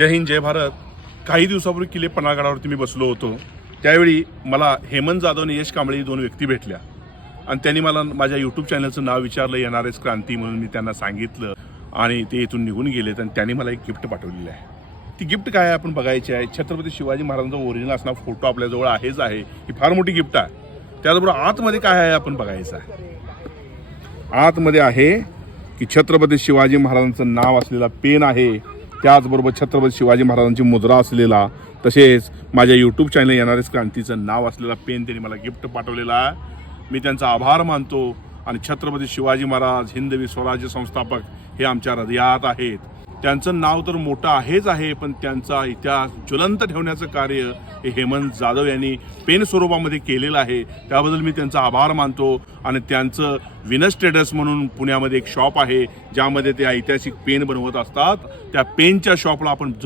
जय हिंद जय भारत. काही दिवसापूर्वी किल्ले पन्हाळगडावरती मी बसलो होतो. त्यावेळी मला हेमंत जाधव आणि यश कांबळे दोन व्यक्ती भेटल्या आणि त्यांनी मला माझ्या यूट्यूब चॅनलचं नाव विचारलं, NRS क्रांती म्हणून. मी त्यांना सांगितलं आणि ते इथून निघून गेलेत आणि त्यांनी मला एक गिफ्ट पाठवलेलं आहे. ती गिफ्ट काय आहे आपण बघायची आहे. छत्रपती शिवाजी महाराजांचा ओरिजिनल असणारा फोटो आपल्याजवळ आहेच आहे. ही फार मोठी गिफ्ट आहे. त्याचबरोबर आतमध्ये काय आहे आपण बघायचं आहे. आतमध्ये आहे की छत्रपती शिवाजी महाराजांचं नाव असलेला पेन आहे. त्याचबरोबर छत्रपती शिवाजी महाराजांची मुद्रा असलेला, तसेच माझ्या यूट्यूब चॅनल NRS क्रांतीचं नाव असलेला पेन त्यांनी मला गिफ्ट पाठवलेला आहे. मी त्यांचा आभार मानतो. आणि छत्रपती शिवाजी महाराज हिंदवी स्वराज्य संस्थापक हे आमच्या हृदयात आहेत. त्यांचं नाव तर मोठं आहेच आहे, पण त्यांचा इतिहास ज्वलंत ठेवण्याचं कार्य हे हेमंत जाधव यांनी पेन स्वरूपामध्ये केलेलं आहे. त्याबद्दल मी त्यांचा आभार मानतो. आणि त्यांचं विनस ट्रेडर्स म्हणून पुण्यामध्ये एक शॉप आहे, ज्यामध्ये ते ऐतिहासिक पेन बनवत असतात. त्या पेनच्या शॉपला आपण